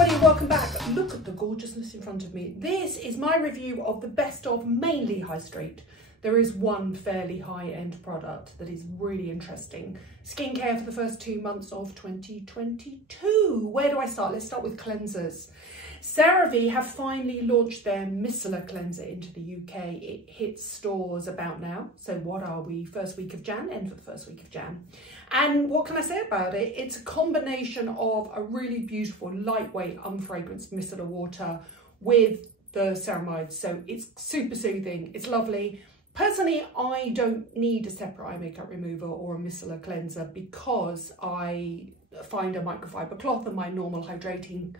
everybody, welcome back. Look at the gorgeousness in front of me. This is my review of the best of mainly high street. There is one fairly high-end product that is really interesting. Skincare for the first 2 months of 2022. Where do I start? Let's start with cleansers. CERAVE have finally launched their micellar cleanser into the UK. It hits stores about now. So what are we? First week of Jan, end of the first week of Jan. And what can I say about it? It's a combination of a really beautiful, lightweight, unfragranced micellar water with the ceramides. So it's super soothing. It's lovely. Personally, I don't need a separate eye makeup remover or a micellar cleanser because I find a microfiber cloth and my normal hydrating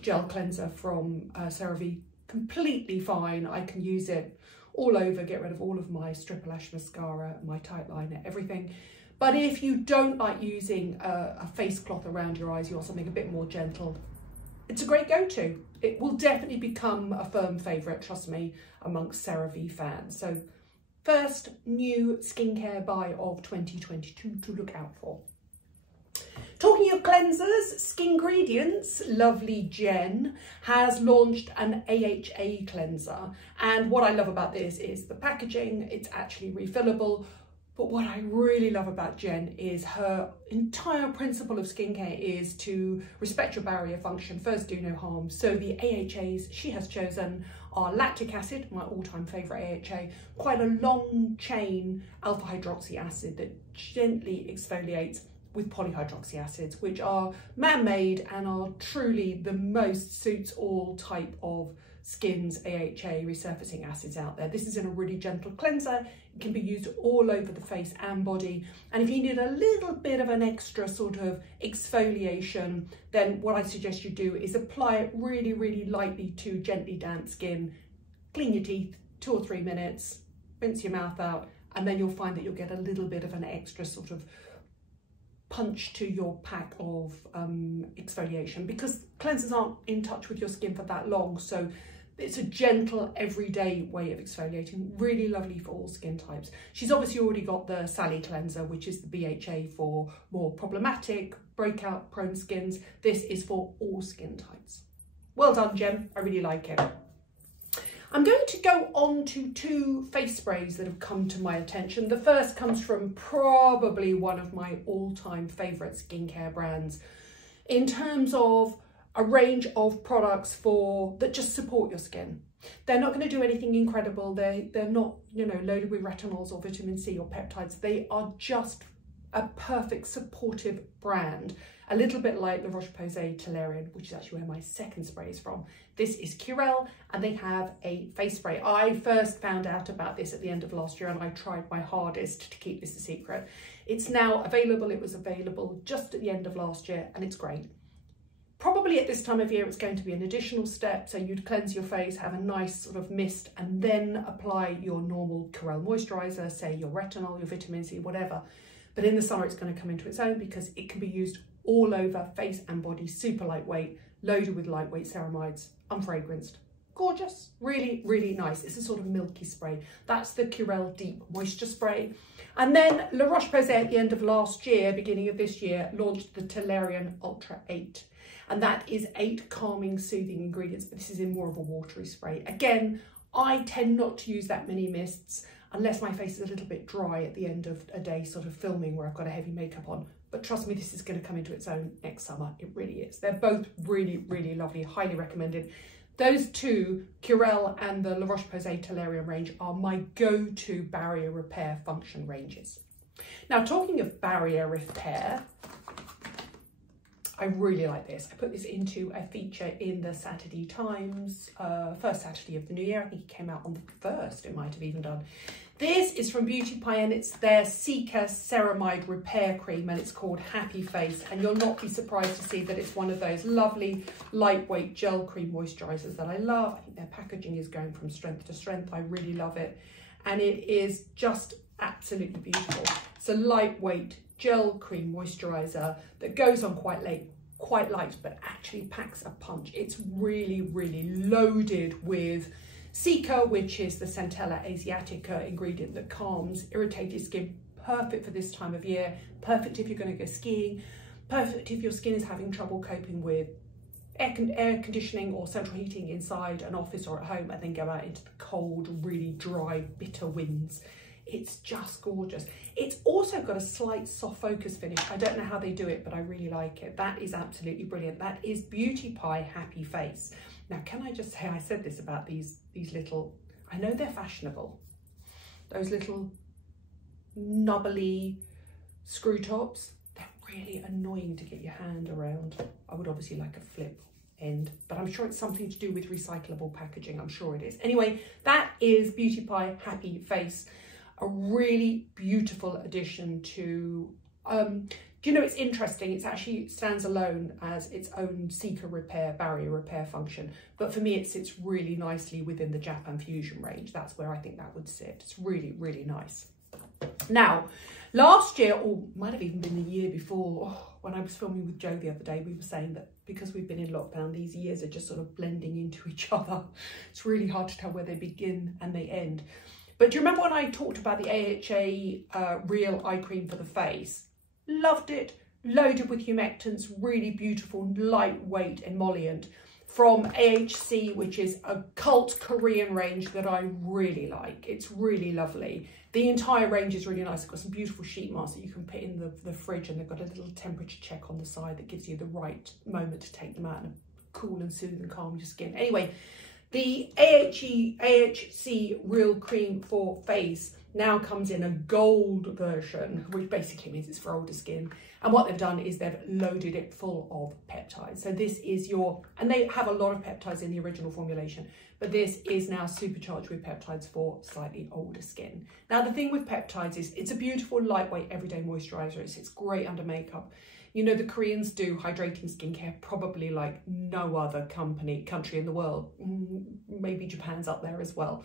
gel cleanser from CERAVE completely fine. I can use it all over, get rid of all of my strip lash mascara, my tight liner, everything. But if you don't like using a face cloth around your eyes, you want something a bit more gentle, it's a great go-to. It will definitely become a firm favourite, trust me, amongst CERAVE fans. So first new skincare buy of 2022 to look out for. Talking of cleansers, SKINGREDIENTS, lovely Jen, has launched an AHA cleanser. And what I love about this is the packaging, it's actually refillable. But what I really love about Jen is her entire principle of skincare is to respect your barrier function, first do no harm. So the AHAs she has chosen are lactic acid, my all-time favourite AHA, quite a long chain alpha hydroxy acid that gently exfoliates with polyhydroxy acids, which are man-made and are truly the most suits all type of skin's AHA resurfacing acids out there. This is in a really gentle cleanser. It can be used all over the face and body. And if you need a little bit of an extra sort of exfoliation, then what I suggest you do is apply it really, really lightly to gently damp skin. Clean your teeth, 2 or 3 minutes, rinse your mouth out, and then you'll find that you'll get a little bit of an extra sort of punch to your pack of exfoliation, because cleansers aren't in touch with your skin for that long. So it's a gentle everyday way of exfoliating, really lovely for all skin types. She's obviously already got the Sally cleanser, which is the BHA for more problematic breakout prone skins. This is for all skin types. Well done, Jem, I really like it. I'm going to go on to 2 face sprays that have come to my attention. The first comes from probably one of my all-time favourite skincare brands in terms of a range of products that just support your skin. They're not going to do anything incredible. They're not, you know, loaded with retinols or vitamin C or peptides. They are just a perfect supportive brand. A little bit like the ROCHE TOLERIANE, which is actually where my second spray is from. This is Curel, and they have a face spray. I first found out about this at the end of last year, and I tried my hardest to keep this a secret. It's now available. It was available just at the end of last year, and it's great. Probably at this time of year, it's going to be an additional step. So you'd cleanse your face, have a nice sort of mist, and then apply your normal Curel moisturizer, say your retinol, your vitamin C, whatever. But in the summer, it's going to come into its own because it can be used all over face and body, super lightweight, loaded with lightweight ceramides, unfragranced. Gorgeous, really, really nice. It's a sort of milky spray. That's the Curel Deep Moisture Spray. And then La Roche-Posay at the end of last year, beginning of this year, launched the TOLERIANE Ultra 8. And that is 8 calming, soothing ingredients, but this is in more of a watery spray. Again, I tend not to use that many mists unless my face is a little bit dry at the end of a day sort of filming where I've got a heavy makeup on. But trust me, this is going to come into its own next summer. It really is. They're both really, really lovely, highly recommended. Those 2, Curel and the La Roche-Posay TOLERIANE range, are my go-to barrier repair function ranges. Now, talking of barrier repair, I really like this. I put this into a feature in the Saturday Times, first Saturday of the new year. I think it came out on the 1st, it might have even done. This is from Beauty Pie, and it's their CICA Ceramide Repair Cream, and it's called Happy Face. And you'll not be surprised to see that it's one of those lovely, lightweight gel cream moisturisers that I love. I think their packaging is going from strength to strength. I really love it. And it is just absolutely beautiful. It's a lightweight gel cream moisturiser that goes on quite light, but actually packs a punch. It's really, really loaded with CICA, which is the Centella Asiatica ingredient that calms irritated skin. Perfect for this time of year, perfect if you're going to go skiing, perfect if your skin is having trouble coping with air conditioning or central heating inside an office or at home, and then go out into the cold, really dry, bitter winds. It's just gorgeous. It's also got a slight soft focus finish. I don't know how they do it, but I really like it. That is absolutely brilliant. That is Beauty Pie Happy Face. Now, can I just say, I said this about these little, I know they're fashionable, those little nubbly screw tops. They're really annoying to get your hand around. I would obviously like a flip end, but I'm sure it's something to do with recyclable packaging. I'm sure it is. Anyway, that is Beauty Pie Happy Face. A really beautiful addition to, do you know, it's interesting, it's actually stands alone as its own CICA repair, barrier repair function. But for me, it sits really nicely within the Japan Fusion range. That's where I think that would sit. It's really, really nice. Now, last year, or might have even been the year before, when I was filming with Joe the other day, we were saying that because we've been in lockdown, these years are just sort of blending into each other. It's really hard to tell where they begin and they end. But do you remember when I talked about the AHA Real Eye Cream for the face? Loved it, loaded with humectants, really beautiful, lightweight emollient from AHC, which is a cult Korean range that I really like. It's really lovely. The entire range is really nice. It's got some beautiful sheet masks that you can put in the fridge, and they've got a little temperature check on the side that gives you the right moment to take them out and cool and soothe and calm your skin. Anyway, the AHC Real Cream for Face now comes in a gold version, which basically means it's for older skin. And what they've done is they've loaded it full of peptides. So this is your, and they have a lot of peptides in the original formulation, but this is now supercharged with peptides for slightly older skin. Now, the thing with peptides is it's a beautiful, lightweight, everyday moisturizer. It's great under makeup. You know, the Koreans do hydrating skincare probably like no other country in the world. Maybe Japan's up there as well.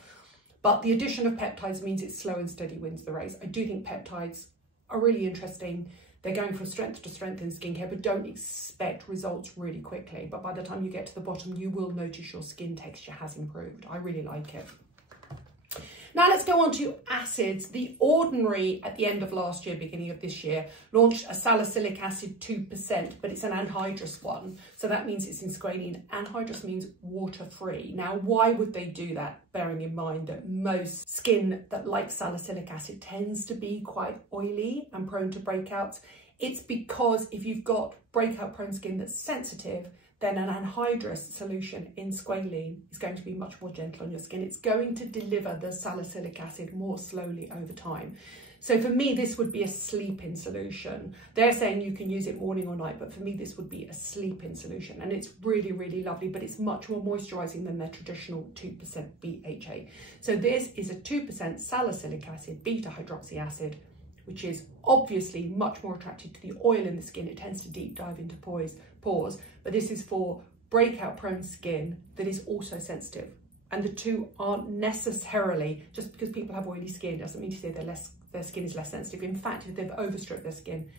But the addition of peptides means it's slow and steady wins the race. I do think peptides are really interesting. They're going from strength to strength in skincare, but don't expect results really quickly. But by the time you get to the bottom, you will notice your skin texture has improved. I really like it. Now let's go on to acids. The Ordinary, at the end of last year, beginning of this year, launched a salicylic acid 2%, but it's an anhydrous one. So that means it's in squalene. Anhydrous means water-free. Now, why would they do that? Bearing in mind that most skin that likes salicylic acid tends to be quite oily and prone to breakouts. It's because if you've got breakout-prone skin that's sensitive, then an anhydrous solution in squalene is going to be much more gentle on your skin. It's going to deliver the salicylic acid more slowly over time. So for me, this would be a sleep-in solution. They're saying you can use it morning or night, but for me, this would be a sleep-in solution. And it's really, really lovely, but it's much more moisturizing than their traditional 2% BHA. So this is a 2% salicylic acid, beta hydroxy acid, which is obviously much more attracted to the oil in the skin. It tends to deep dive into pores, but this is for breakout prone skin that is also sensitive. And the two aren't necessarily, just because people have oily skin doesn't mean to say their skin is less sensitive. In fact, if they've overstripped their skin,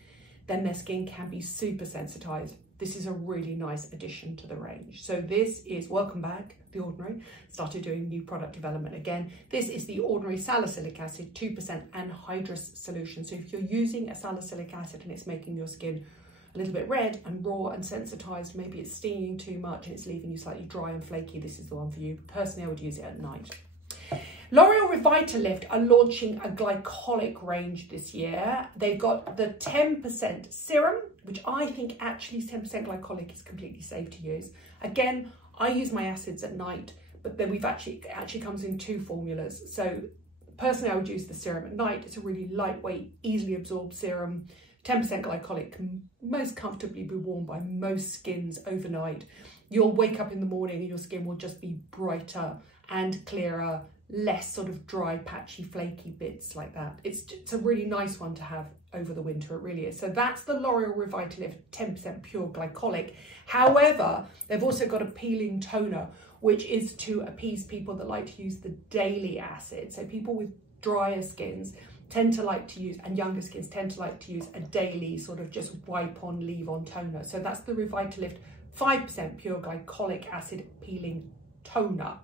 then their skin can be super sensitized. This is a really nice addition to the range. So this is, welcome back, The Ordinary. Started doing new product development again. This is the Ordinary salicylic acid 2% anhydrous solution. So if you're using a salicylic acid and it's making your skin a little bit red and raw and sensitized, maybe it's stinging too much and it's leaving you slightly dry and flaky, this is the one for you. Personally, I would use it at night. L'Oreal REVITALIFT are launching a glycolic range this year. They've got the 10% serum, which I think actually 10% glycolic is completely safe to use. Again, I use my acids at night, but then it actually comes in two formulas. So personally, I would use the serum at night. It's a really lightweight, easily absorbed serum. 10% glycolic can most comfortably be worn by most skins overnight. You'll wake up in the morning and your skin will just be brighter and clearer, less sort of dry, patchy, flaky bits like that. It's a really nice one to have over the winter, it really is. So that's the L'Oreal REVITALIFT 10% pure glycolic. However, they've also got a peeling toner, which is to appease people that like to use the daily acid. So people with drier skins tend to like to use, and younger skins tend to like to use a daily sort of just wipe on, leave on toner. So that's the REVITALIFT 5% pure glycolic acid peeling toner.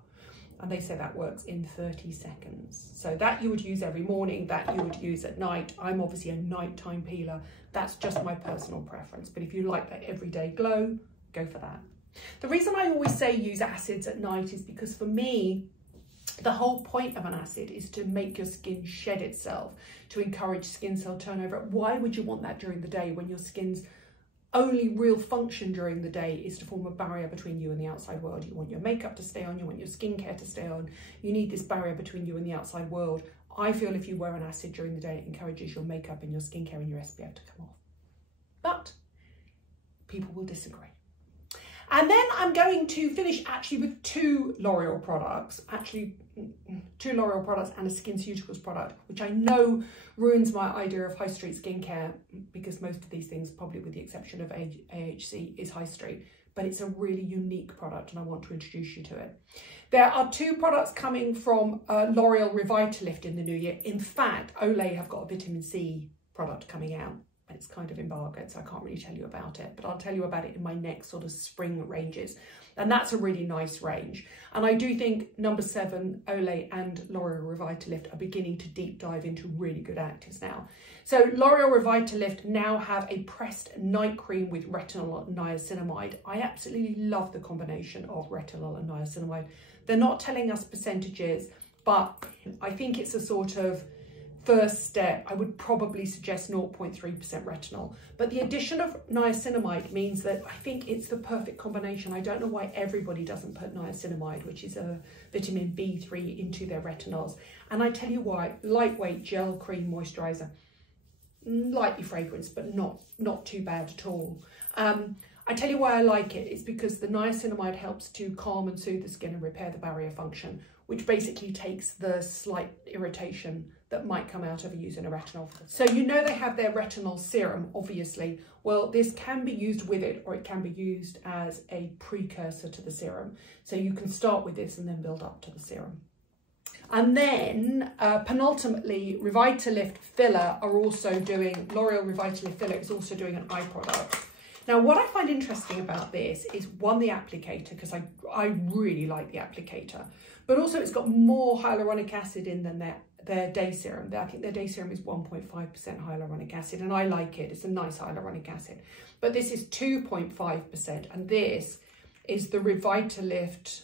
And they say that works in 30 seconds. So that you would use every morning, that you would use at night. I'm obviously a nighttime peeler. That's just my personal preference. But if you like that everyday glow, go for that. The reason I always say use acids at night is because for me, the whole point of an acid is to make your skin shed itself, to encourage skin cell turnover. Why would you want that during the day when your skin's only real function during the day is to form a barrier between you and the outside world? You want your makeup to stay on, you want your skincare to stay on, you need this barrier between you and the outside world. I feel if you wear an acid during the day, it encourages your makeup and your skincare and your SPF to come off. But people will disagree. And then I'm going to finish actually with two L'Oreal products, and a SkinCeuticals product, which I know ruins my idea of high street skincare because most of these things, probably with the exception of AHC, is high street, but it's a really unique product and I want to introduce you to it. There are two products coming from L'Oreal REVITALIFT in the new year. In fact, Olay have got a vitamin C product coming out. It's kind of embargoed, so I can't really tell you about it, but I'll tell you about it in my next sort of spring ranges. And that's a really nice range. And I do think number 7, Olay and L'Oreal REVITALIFT are beginning to deep dive into really good actives now. So L'Oreal REVITALIFT now have a pressed night cream with retinol and niacinamide. I absolutely love the combination of retinol and niacinamide. They're not telling us percentages, but I think it's a sort of first step. I would probably suggest 0.3% retinol, but the addition of niacinamide means that I think it's the perfect combination. I don't know why everybody doesn't put niacinamide, which is a vitamin B3, into their retinols. And I tell you why: lightweight gel cream moisturizer, lightly fragranced, but not too bad at all. I tell you why I like it. It's because the niacinamide helps to calm and soothe the skin and repair the barrier function, which basically takes the slight irritation that might come out of using a retinol. So you know they have their retinol serum, obviously. Well, this can be used with it, or it can be used as a precursor to the serum. So you can start with this and then build up to the serum. And then penultimately, REVITALIFT Filler are also doing, L'Oreal REVITALIFT Filler is also doing an eye product. Now, what I find interesting about this is, one, the applicator, because I really like the applicator, but also it's got more hyaluronic acid in than their day serum. I think their day serum is 1.5% hyaluronic acid, and I like it. It's a nice hyaluronic acid. But this is 2.5%, and this is the REVITALIFT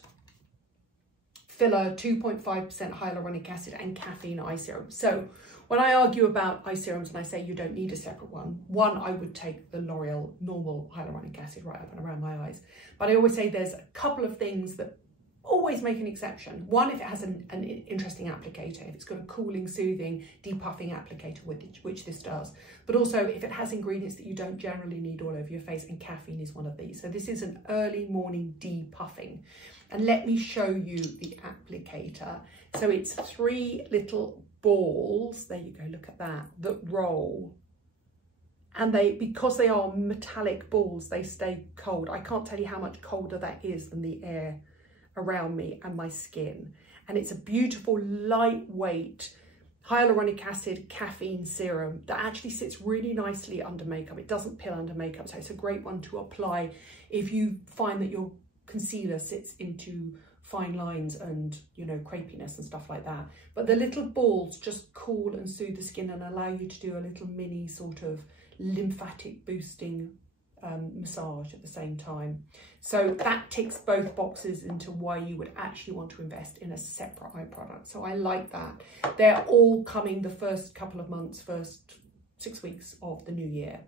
Filler 2.5% hyaluronic acid and caffeine eye serum. So when I argue about eye serums and I say you don't need a separate one, I would take the L'Oreal normal hyaluronic acid right up and around my eyes. But I always say there's a couple of things that always make an exception. One, if it has an interesting applicator, if it's got a cooling, soothing, depuffing applicator, which this does. But also if it has ingredients that you don't generally need all over your face, and caffeine is one of these. So this is an early morning depuffing. And let me show you the applicator. So it's 3 little balls, there you go, look at that roll. And because they are metallic balls, they stay cold. I can't tell you how much colder that is than the air around me and my skin. And it's a beautiful, lightweight, hyaluronic acid caffeine serum that actually sits really nicely under makeup. It doesn't pill under makeup, so it's a great one to apply if you find that your concealer sits into fine lines and, you know, crepiness and stuff like that. But the little balls just cool and soothe the skin and allow you to do a little mini sort of lymphatic boosting massage at the same time. So that ticks both boxes into why you would actually want to invest in a separate eye product. So I like that. They're all coming the first couple of months, first 6 weeks of the new year.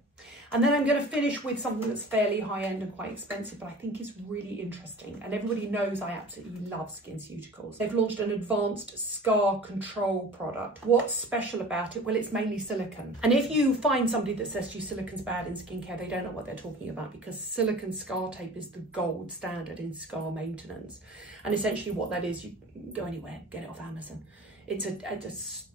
And then I'm going to finish with something that's fairly high-end and quite expensive, but I think is really interesting. And everybody knows I absolutely love SkinCeuticals. They've launched an advanced scar control product. What's special about it? Well, it's mainly silicone. And if you find somebody that says to you silicone's bad in skincare, they don't know what they're talking about, because silicone scar tape is the gold standard in scar maintenance. And essentially what that is, you can go anywhere, get it off Amazon.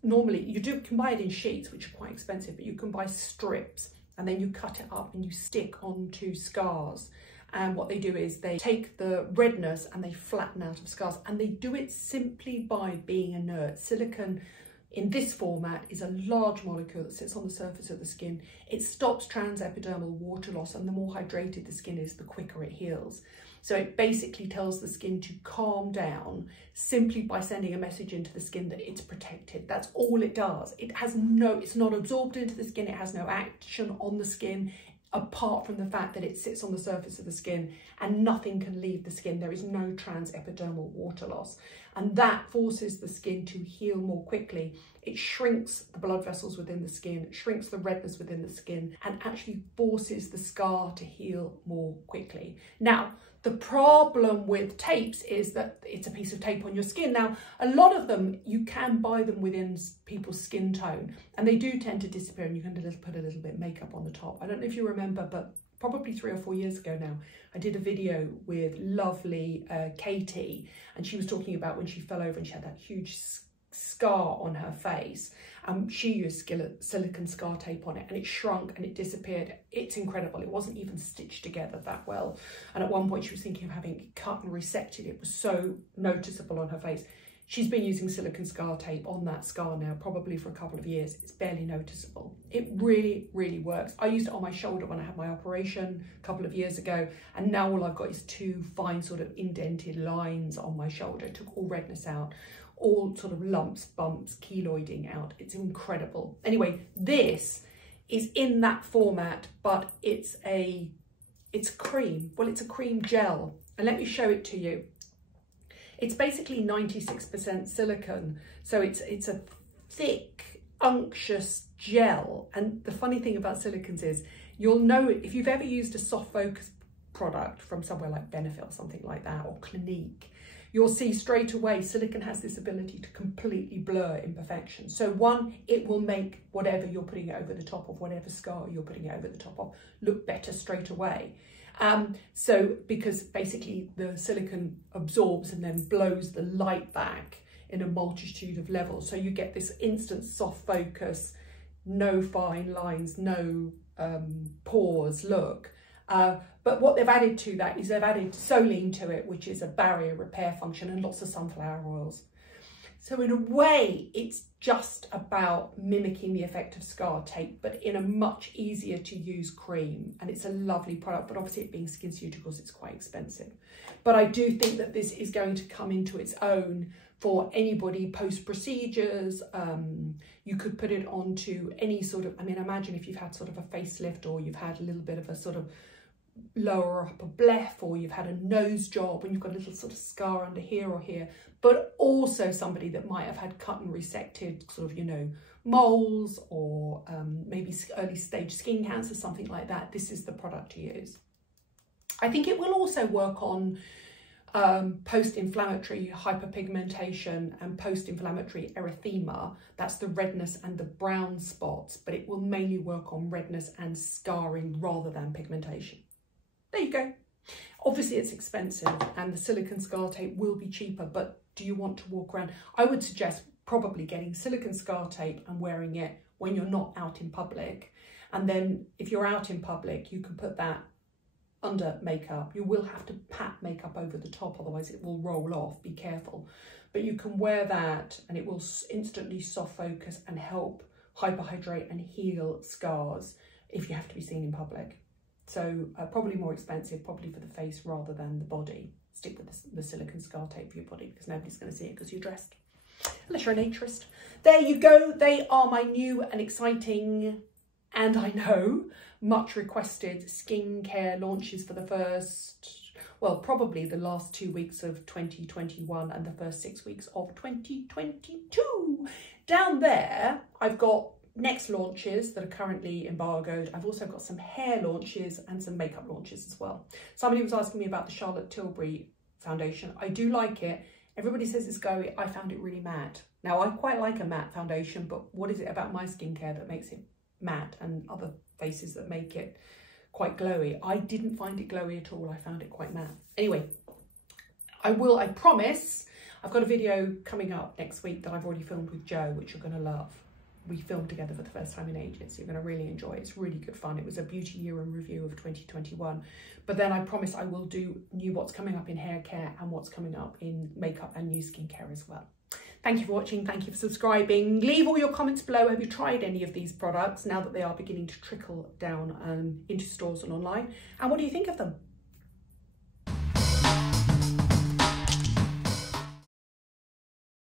Normally you can buy it in sheets, which are quite expensive, but you can buy strips, and then you cut it up and you stick onto scars. And what they do is they take the redness and they flatten out of scars, and they do it simply by being inert. Silicone in this format is a large molecule that sits on the surface of the skin. It stops transepidermal water loss, and the more hydrated the skin is, the quicker it heals. So it basically tells the skin to calm down simply by sending a message into the skin that it's protected. That's all it does. It's not absorbed into the skin. It has no action on the skin. apart from the fact that it sits on the surface of the skin and nothing can leave the skin. There is no transepidermal water loss, and that forces the skin to heal more quickly. It shrinks the blood vessels within the skin, it shrinks the redness within the skin, and actually forces the scar to heal more quickly. Now, the problem with tapes is that it's a piece of tape on your skin. Now, a lot of them, you can buy them within people's skin tone, and they do tend to disappear, and you can put a little bit of makeup on the top. I don't know if you remember, but probably 3 or 4 years ago now, I did a video with lovely Katie, and she was talking about when she fell over and she had that huge scar on her face. She used silicone scar tape on it, and it shrunk and it disappeared. It's incredible. It wasn't even stitched together that well. And at one point she was thinking of having it cut and resected. It was so noticeable on her face. She's been using silicone scar tape on that scar now, probably for a couple of years. It's barely noticeable. It really, really works. I used it on my shoulder when I had my operation a couple of years ago, and now all I've got is 2 fine sort of indented lines on my shoulder. It took all redness out, all sort of lumps, bumps, keloiding out. It's incredible. Anyway, this is in that format, but it's cream. Well, it's a cream gel, and let me show it to you. It's basically 96% silicone, so it's a thick, unctuous gel. And the funny thing about silicones is, you'll know if you've ever used a soft focus product from somewhere like Benefit or something like that, or Clinique, you'll see straight away silicone has this ability to completely blur imperfections. So one, it will make whatever you're putting over the top of, whatever scar you're putting over the top of, look better straight away. So because basically the silicone absorbs and then blows the light back in a multitude of levels. So you get this instant soft focus, no fine lines, no pores look. But what they've added to that is they've added Solein to it, which is a barrier repair function, and lots of sunflower oils. So in a way, it's just about mimicking the effect of scar tape, but in a much easier to use cream. And it's a lovely product, but obviously it being SkinCeuticals, it's quite expensive. But I do think that this is going to come into its own for anybody post-procedures. You could put it onto any sort of, I mean, imagine if you've had sort of a facelift, or you've had a little bit of a sort of lower upper bleph, or you've had a nose job and you've got a little sort of scar under here or here, but also somebody that might have had cut and resected sort of, you know, moles, or maybe early stage skin cancer, something like that. This is the product to use. I think it will also work on post-inflammatory hyperpigmentation and post-inflammatory erythema. That's the redness and the brown spots, but it will mainly work on redness and scarring rather than pigmentation. There you go. Obviously it's expensive, and the silicone scar tape will be cheaper, but do you want to walk around? I would suggest probably getting silicone scar tape and wearing it when you're not out in public. And then if you're out in public, you can put that under makeup. You will have to pat makeup over the top, otherwise it will roll off. Be careful. But you can wear that and it will instantly soft focus and help hyperhydrate and heal scars if you have to be seen in public. So probably more expensive, probably for the face rather than the body. Stick with the silicone scar tape for your body, because nobody's going to see it because you're dressed, unless you're a naturist. There you go. They are my new and exciting, and I know much requested skincare launches for the first, well, probably the last 2 weeks of 2021 and the first 6 weeks of 2022. Down there, I've got next launches that are currently embargoed. I've also got some hair launches and some makeup launches as well. Somebody was asking me about the Charlotte Tilbury foundation. I do like it. Everybody says it's glowy. I found it really matte. Now, I quite like a matte foundation, but what is it about my skincare that makes it matte and other faces that make it quite glowy? I didn't find it glowy at all. I found it quite matte. Anyway, I promise, I've got a video coming up next week that I've already filmed with Joe, which you're going to love. We filmed together for the first time in ages. You're going to really enjoy it. It's really good fun. It was a beauty year in review of 2021. But then I promise I will do what's coming up in hair care and what's coming up in makeup and new skincare as well. Thank you for watching. Thank you for subscribing. Leave all your comments below. Have you tried any of these products now that they are beginning to trickle down into stores and online? And what do you think of them?